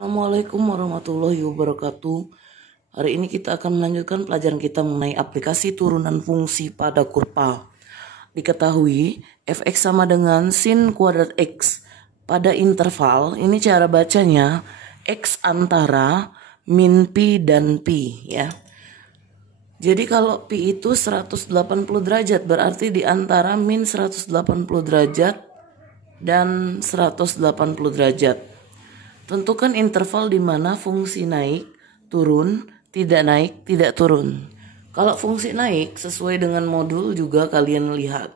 Assalamualaikum warahmatullahi wabarakatuh. Hari ini kita akan melanjutkan pelajaran kita mengenai aplikasi turunan fungsi pada kurva. Diketahui fx sama dengan sin kuadrat x pada interval. Ini cara bacanya x antara min pi dan pi ya. Jadi kalau pi itu 180 derajat berarti di antara min 180 derajat dan 180 derajat. Tentukan interval di mana fungsi naik, turun, tidak naik, tidak turun. Kalau fungsi naik sesuai dengan modul juga kalian lihat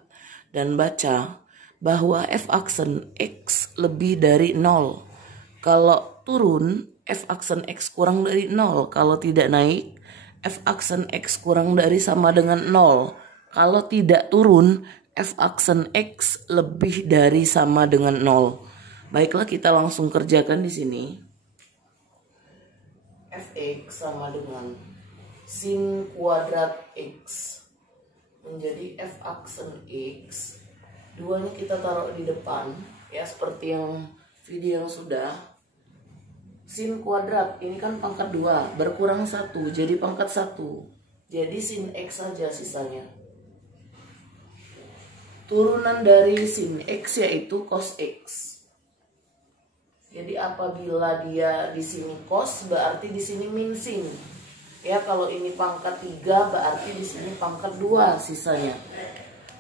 dan baca bahwa f aksen x lebih dari 0. Kalau turun, f aksen x kurang dari 0. Kalau tidak naik, f aksen x kurang dari sama dengan 0. Kalau tidak turun, f aksen x lebih dari sama dengan 0. Baiklah, kita langsung kerjakan di sini. Fx sama dengan sin kuadrat x menjadi f aksen x. Duanya kita taruh di depan ya, seperti yang video yang sudah. Sin kuadrat ini kan pangkat 2 berkurang 1 jadi pangkat 1. Jadi sin x saja sisanya. Turunan dari sin x yaitu cos x. Jadi apabila dia di sini cos berarti di sini min sin. Ya, kalau ini pangkat 3 berarti di sini pangkat 2 sisanya.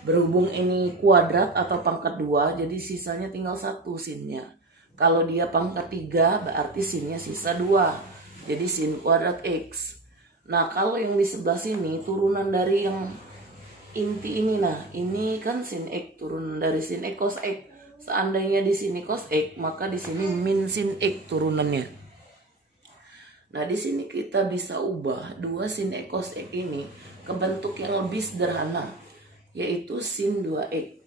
Berhubung ini kuadrat atau pangkat 2 jadi sisanya tinggal 1 sinnya. Kalau dia pangkat 3 berarti sinnya sisa 2. Jadi sin kuadrat x. Nah, kalau yang di sebelah sini turunan dari yang inti ini, nah ini kan sin x, turunan dari sin x cos x. Seandainya di sini cos x, maka di sini min sin x turunannya. Nah, di sini kita bisa ubah 2 sin x cos x ini ke bentuk yang lebih sederhana, yaitu sin 2x.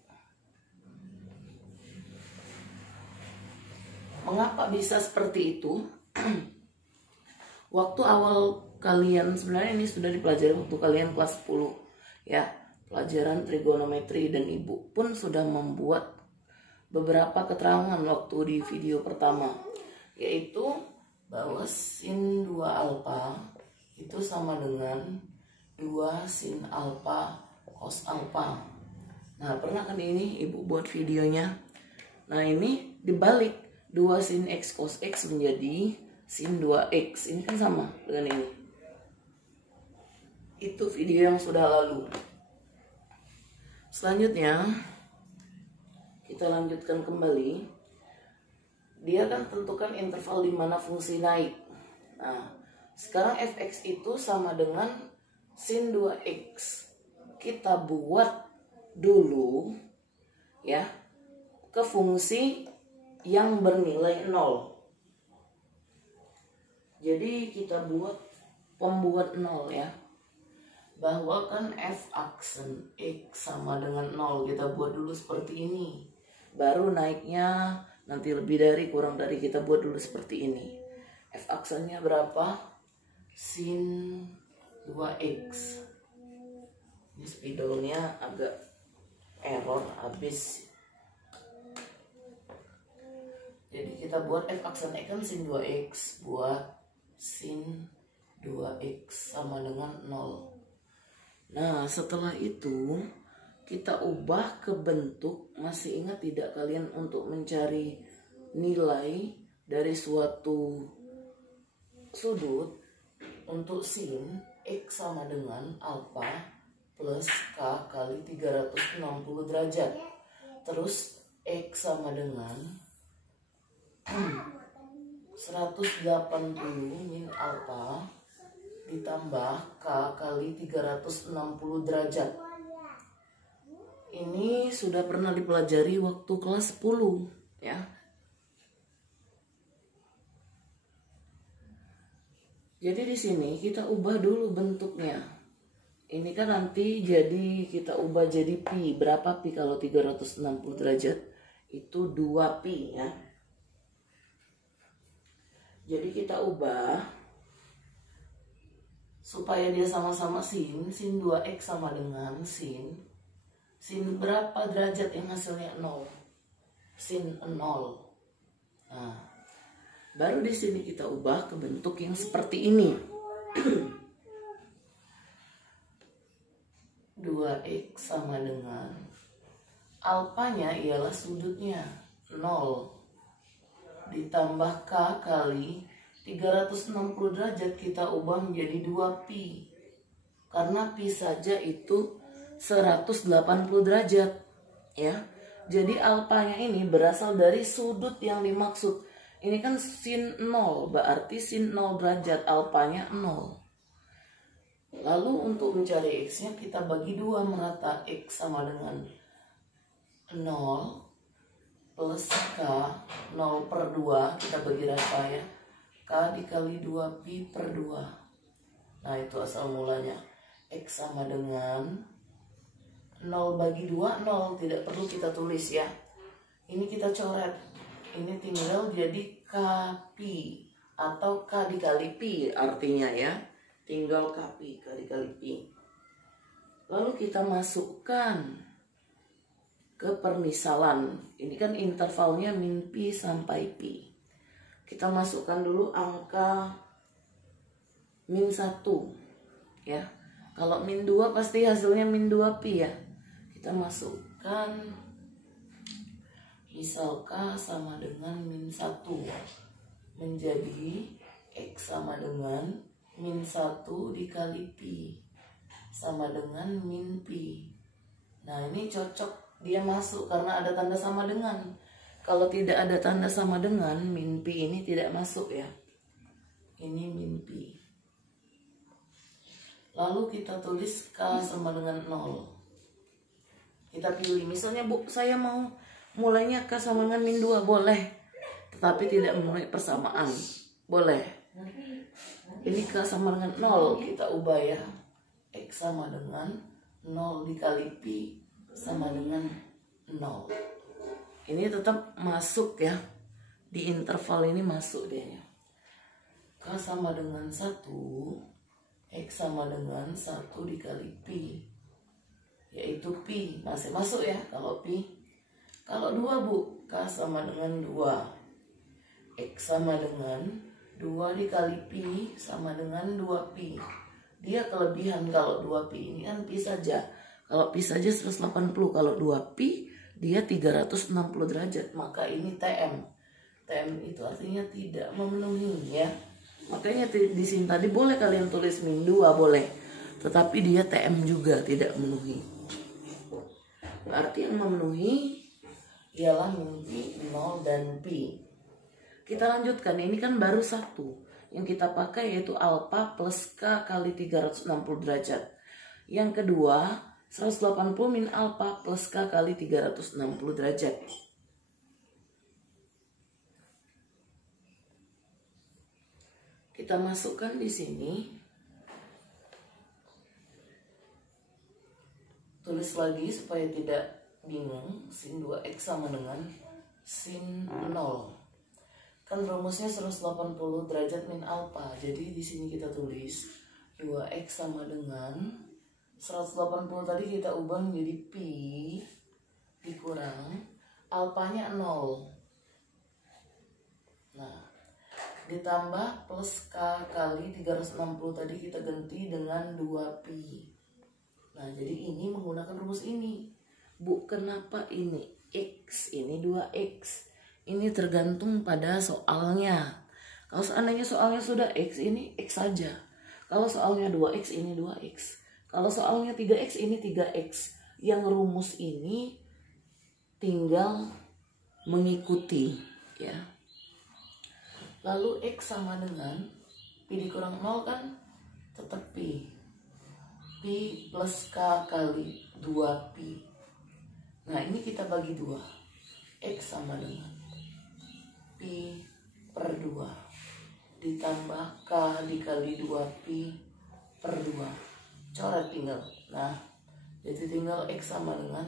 Mengapa bisa seperti itu? Waktu awal kalian, sebenarnya ini sudah dipelajari waktu kalian kelas 10 ya, pelajaran trigonometri, dan ibu pun sudah membuat beberapa keterangan waktu di video pertama, yaitu bahwa sin 2 alfa itu sama dengan 2 sin alfa cos alfa. Nah, pernah kan ini ibu buat videonya. Nah, ini dibalik, 2 sin x cos x menjadi sin 2x. Ini kan sama dengan ini. Itu video yang sudah lalu. Selanjutnya kita lanjutkan kembali. Dia kan tentukan interval di mana fungsi naik. Nah, sekarang fx itu sama dengan sin 2x. Kita buat dulu ya ke fungsi yang bernilai 0. Jadi kita buat pembuat 0 ya. Bahwa kan f aksen x sama dengan 0. Kita buat dulu seperti ini. Baru naiknya nanti lebih dari kurang dari kita buat dulu seperti ini. F aksennya berapa? Sin 2x. Ini spidolnya agak error habis. Jadi kita buat f aksen x kan sin 2x. Buat sin 2x sama dengan 0. Nah, setelah itu kita ubah ke bentuk, masih ingat tidak kalian untuk mencari nilai dari suatu sudut untuk sin x sama dengan alfa plus k kali 360 derajat. Terus x sama dengan 180 min alfa ditambah k kali 360 derajat. Ini sudah pernah dipelajari waktu kelas 10 ya. Jadi di sini kita ubah dulu bentuknya. Ini kan nanti jadi kita ubah jadi pi. Berapa pi kalau 360 derajat? Itu 2 pi ya. Jadi kita ubah supaya dia sama-sama sin 2x sama dengan sin berapa derajat yang hasilnya 0? Sin 0. Nah, Baru di sini kita ubah ke bentuk yang seperti ini. 2x sama dengan alfanya ialah sudutnya 0 ditambah k kali 360 derajat kita ubah menjadi 2pi. Karena pi saja itu 180 derajat ya. Jadi alfanya ini berasal dari sudut yang dimaksud. Ini kan sin 0, berarti sin 0 derajat, alfanya 0. Lalu untuk mencari x-nya kita bagi 2 merata. X sama dengan 0 plus k, 0 per 2 kita bagi rata ya. K dikali 2pi per 2. Nah itu asal mulanya. X sama dengan 0 bagi 2, 0. Tidak perlu kita tulis ya. Ini kita coret. Ini tinggal jadi k pi atau k dikali pi artinya ya. Tinggal k pi, k dikali pi. Lalu kita masukkan ke permisalan. Ini kan intervalnya min pi sampai pi. Kita masukkan dulu angka min 1 ya. Kalau min 2 pasti hasilnya min 2 pi ya. Kita masukkan misal k sama dengan min 1 menjadi x sama dengan min 1 dikali pi sama dengan min pi. Nah ini cocok, dia masuk karena ada tanda sama dengan. Kalau tidak ada tanda sama dengan, min pi ini tidak masuk ya. Ini min pi. Lalu kita tulis k sama dengan 0. Kita pilih, misalnya Bu, saya mau mulainya k sama dengan min 2, boleh. Tetapi tidak memenuhi persamaan, boleh. Ini k sama dengan 0, kita ubah ya. X sama dengan 0 dikali pi sama dengan 0. Ini tetap masuk ya. Di interval ini masuk dia. K sama dengan 1, X sama dengan 1 dikali pi, yaitu pi. Masih masuk ya kalau pi. Kalau 2 Bu, K sama dengan 2, X sama dengan 2 dikali pi sama dengan 2pi. Dia kelebihan kalau 2pi ini kan pi saja. Kalau pi saja 180, kalau 2pi dia 360 derajat. Maka ini TM. TM itu artinya tidak memenuhi ya. Makanya di sini tadi boleh kalian tulis min 2 boleh. Tetapi dia TM juga tidak memenuhi. Berarti yang memenuhi ialah min pi, 0 dan pi. Kita lanjutkan, ini kan baru satu. Yang kita pakai yaitu alfa plus k kali 360 derajat. Yang kedua, 180 min alfa plus k kali 360 derajat. Kita masukkan di sini. Tulis lagi supaya tidak bingung. Sin 2x sama dengan sin 0. Kan rumusnya 180 derajat min alfa. Jadi di sini kita tulis 2x sama dengan 180 tadi kita ubah menjadi pi dikurang alfanya 0. Nah, ditambah plus k kali 360 tadi kita ganti dengan 2pi. Nah, jadi ini menggunakan rumus ini. Bu, kenapa ini x, ini 2x? Ini tergantung pada soalnya. Kalau seandainya soalnya sudah x, ini x saja. Kalau soalnya 2x, ini 2x. Kalau soalnya 3x, ini 3x. Yang rumus ini tinggal mengikuti ya. Lalu x sama dengan pi dikurang 0 kan tetap pi. Pi plus k kali 2pi. Nah ini kita bagi 2. X sama dengan pi per 2 ditambah k dikali 2pi per 2. Coret tinggal. Nah, jadi tinggal x sama dengan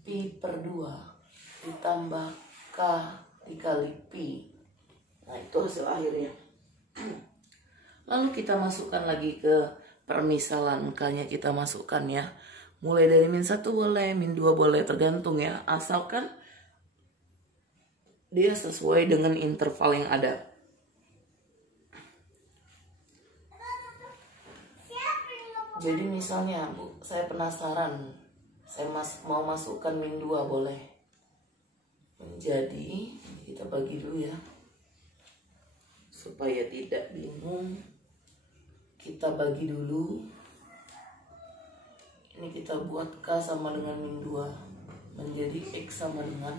pi per 2 ditambah k dikali pi. Nah, itu hasil akhirnya. Lalu kita masukkan lagi ke permisalan. K-nya kita masukkan ya. Mulai dari min 1 boleh, min 2 boleh, tergantung ya. Asalkan dia sesuai dengan interval yang ada. Jadi misalnya Bu, saya penasaran, saya mau masukkan min 2 boleh. Menjadi, kita bagi dulu ya, supaya tidak bingung. Kita bagi dulu. Ini kita buat K sama dengan min 2. Menjadi X sama dengan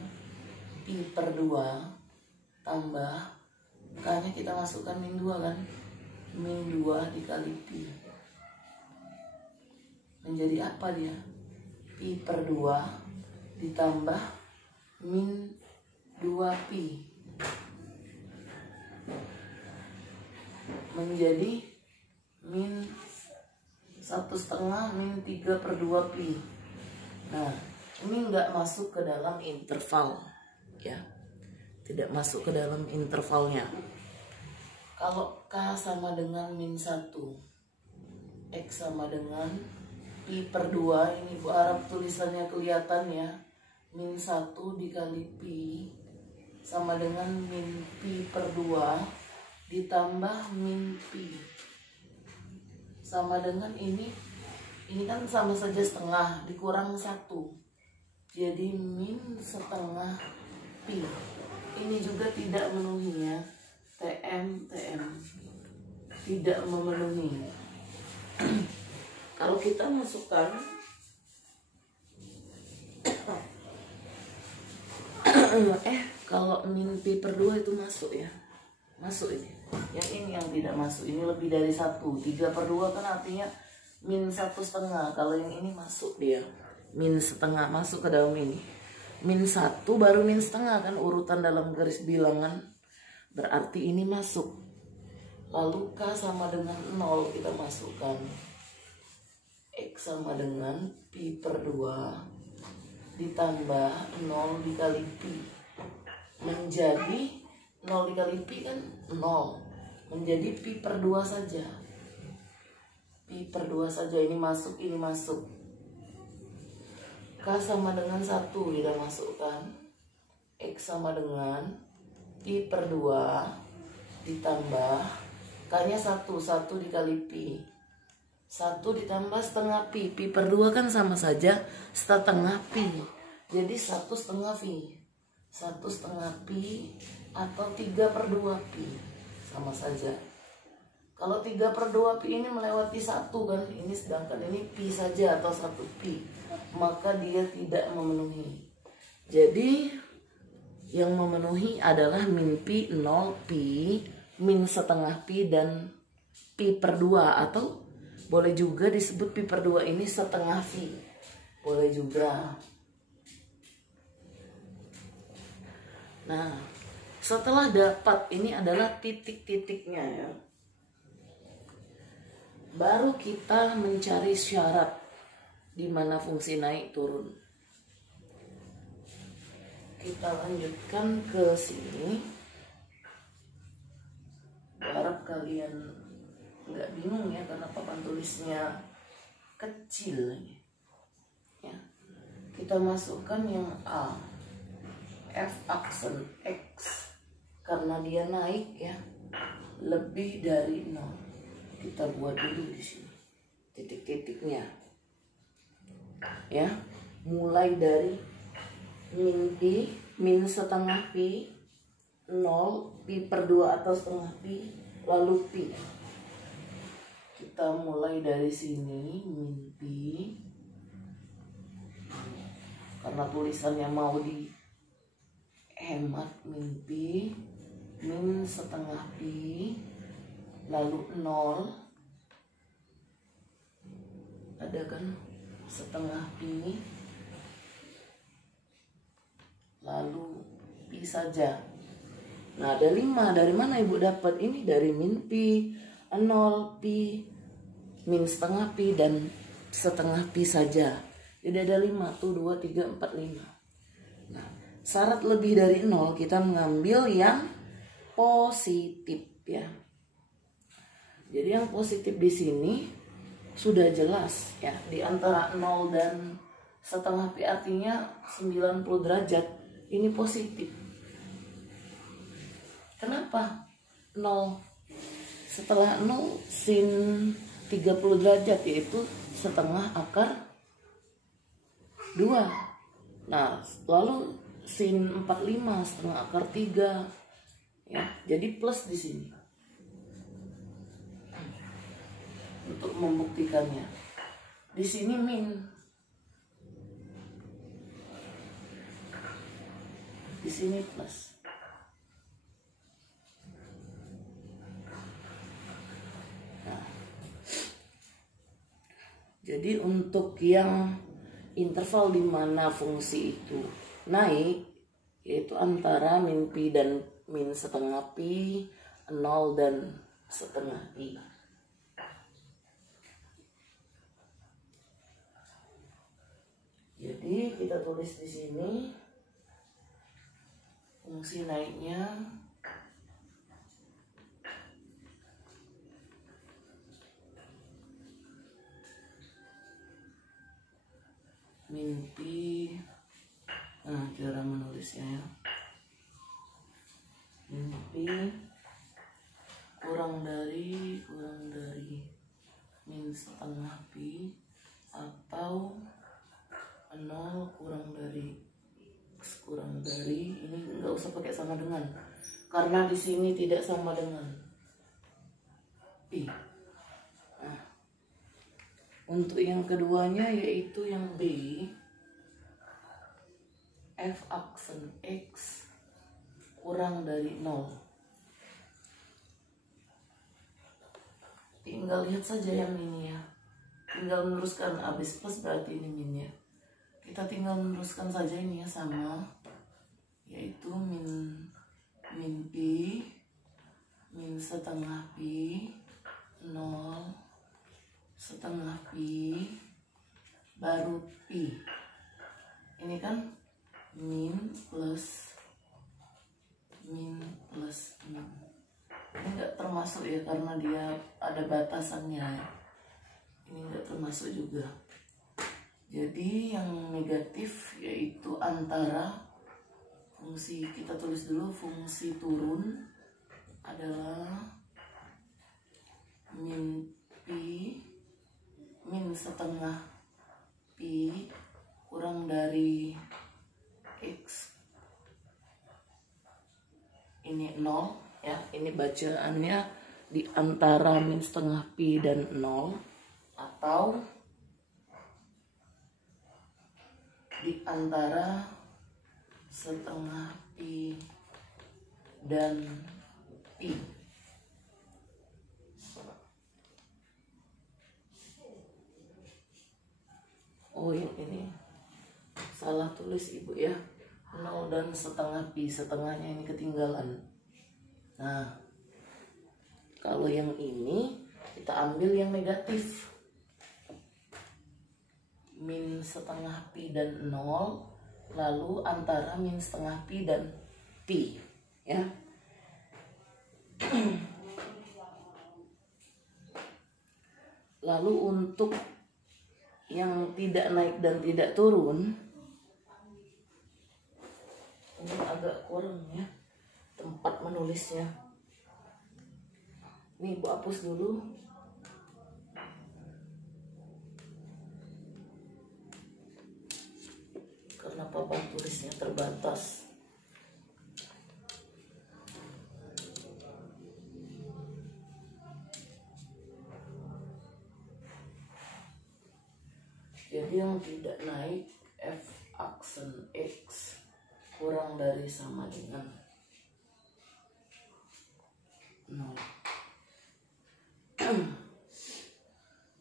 Pi per 2 tambah K-nya kita masukkan min 2 kan. Min 2 dikali Pi. Menjadi apa dia? Pi per 2 ditambah min 2 Pi. Menjadi min 1/2 min 3 per 2 Pi. Nah, ini nggak masuk ke dalam interval ya, tidak masuk ke dalam intervalnya. Kalau K sama dengan min 1, X sama dengan Pi per 2, ini Bu harap tulisannya kelihatan ya. Min 1 dikali Pi sama dengan min Pi per 2 ditambah min Pi. Sama dengan ini kan sama saja setengah dikurang 1. Jadi min setengah Pi. Ini juga tidak memenuhi ya. TM tidak memenuhi. Kalau kita masukkan kalau min Pi per 2 itu masuk ya. Masuk ini. Yang ini yang tidak masuk. Ini lebih dari 1. 3 per 2 kan artinya min 1/2. Kalau yang ini masuk dia. Min setengah masuk ke dalam ini. Min 1 baru min setengah kan urutan dalam garis bilangan. Berarti ini masuk. Lalu K sama dengan 0 kita masukkan. X sama dengan Pi per 2 ditambah 0 dikali Pi. Menjadi 0 dikali Pi kan 0. Menjadi Pi per 2 saja. Pi per 2 saja, ini masuk, ini masuk. K sama dengan 1 kita masukkan. X sama dengan Pi per 2 ditambah K-nya 1 dikali Pi. 1 ditambah setengah Pi. Pi per 2 kan sama saja setengah Pi. Jadi 1/2 Pi. 1/2 Pi atau 3 per 2 Pi. Sama saja. Kalau 3 per 2 Pi ini melewati 1 kan. Ini sedangkan ini Pi saja atau 1 Pi. Maka dia tidak memenuhi. Jadi yang memenuhi adalah min Pi, 0 Pi, min setengah Pi, dan Pi per 2. Atau boleh juga disebut Pi per 2 ini setengah Pi. Boleh juga. Nah, setelah dapat ini adalah titik-titiknya ya. Baru kita mencari syarat di mana fungsi naik turun. Kita lanjutkan ke sini. Harap kalian nggak bingung ya karena papan tulisnya kecil ya. Kita masukkan yang A, F aksen X karena dia naik ya, lebih dari 0. Kita buat dulu di sini titik-titiknya ya, mulai dari min Pi, min setengah Pi, 0, Pi per 2 atau setengah Pi, lalu Pi. Kita mulai dari sini, min Pi, karena tulisannya mau dihemat, min Pi, min setengah Pi, lalu 0, ada kan setengah Pi, lalu Pi saja. Nah, ada 5. Dari mana Ibu dapat? Ini dari min Pi, 0 Pi, min setengah Pi, dan setengah Pi saja. Jadi ada 5 tuh, 2, 3, 4, 5. Nah, syarat lebih dari 0 kita mengambil yang positif ya. Jadi yang positif di sini sudah jelas ya, di antara 0 dan setengah Pi artinya 90 derajat. Ini positif. Kenapa? 0. Setelah 0 sin 30 derajat, yaitu setengah akar 2. Nah, lalu sin 45 setengah akar 3. Ya, jadi plus di sini. Untuk membuktikannya. Di sini min. Di sini plus. Nah, jadi untuk yang interval di mana fungsi itu naik, yaitu antara min pi dan min setengah pi, 0 dan setengah pi. Jadi kita tulis di sini fungsi naiknya min pi. Nah, cara menulisnya ya. Min pi kurang dari min setengah pi atau 0 kurang dari x kurang dari, ini nggak usah pakai sama dengan karena di sini tidak sama dengan pi. Nah, untuk yang keduanya yaitu yang B, f aksen x kurang dari 0. Tinggal lihat saja yang ini ya, tinggal meneruskan, habis plus berarti ini min ya. Kita tinggal meneruskan saja ini ya, sama, yaitu min pi, min setengah pi, 0, setengah pi, baru pi. Ini kan min plus min. Ini enggak termasuk ya, karena dia ada batasannya ya. Ini enggak termasuk juga. Jadi yang negatif yaitu antara fungsi, kita tulis dulu fungsi turun adalah min pi, min setengah pi kurang dari x. Ini 0 ya, ini bacaannya di antara min setengah pi dan 0, atau di antara setengah pi dan pi. Oh ini salah tulis ibu ya, 0 dan setengah pi, setengahnya ini ketinggalan. Nah, kalau yang ini kita ambil yang negatif, min setengah pi dan 0, lalu antara min setengah pi dan pi ya. Lalu untuk yang tidak naik dan tidak turun, ini agak kurang ya tempat menulisnya. Nih, Bu hapus dulu. Karena papan tulisnya terbatas. Jadi yang tidak naik f aksen x kurang dari sama dengan 0.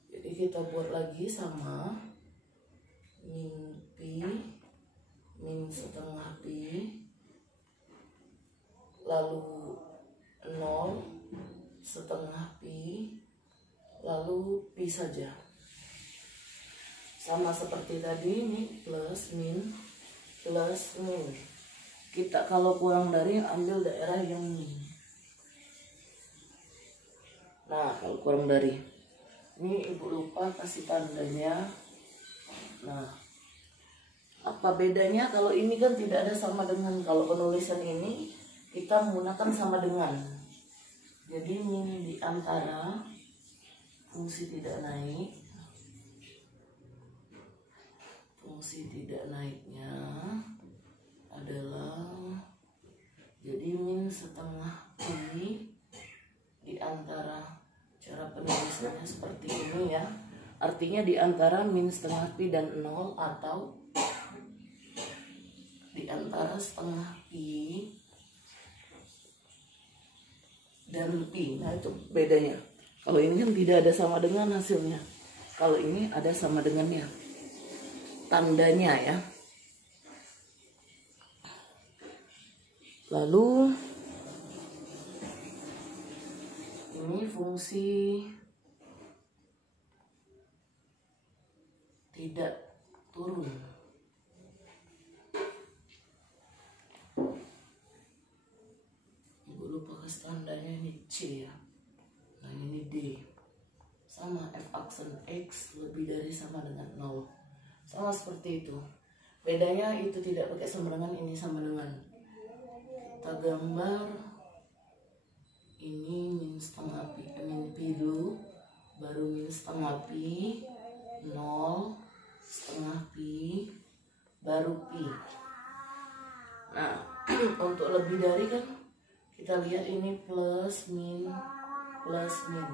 Jadi kita buat lagi sama min pi, min setengah pi, lalu 0, setengah pi, lalu pi saja. Sama seperti tadi, ini plus min, plus min. Kita kalau kurang dari ambil daerah yang min. Nah, kalau kurang dari, ini ibu lupa kasih tandanya. Nah, apa bedanya? Kalau ini kan tidak ada sama dengan, kalau penulisan ini kita menggunakan sama dengan. Jadi min di antara fungsi tidak naik. Fungsi tidak naiknya adalah jadi min setengah pi di antara, cara penulisannya seperti ini ya. Artinya di antara min setengah pi dan 0 atau di antara setengah pi dan pi. Nah itu bedanya. Kalau ini kan tidak ada sama dengan hasilnya. Kalau ini ada sama dengannya. Tandanya ya. Lalu ini fungsi tidak turun. Ibu lupa kasih tandanya, ini C ya. Nah ini D. Sama F aksen X lebih dari sama dengan 0. Sama seperti itu. Bedanya itu tidak pakai sama dengan, ini sama dengan. Kita gambar ini min setengah pi, min pi dulu, baru min setengah pi, 0, setengah pi, baru pi. Nah untuk lebih dari kan kita lihat ini plus min plus min.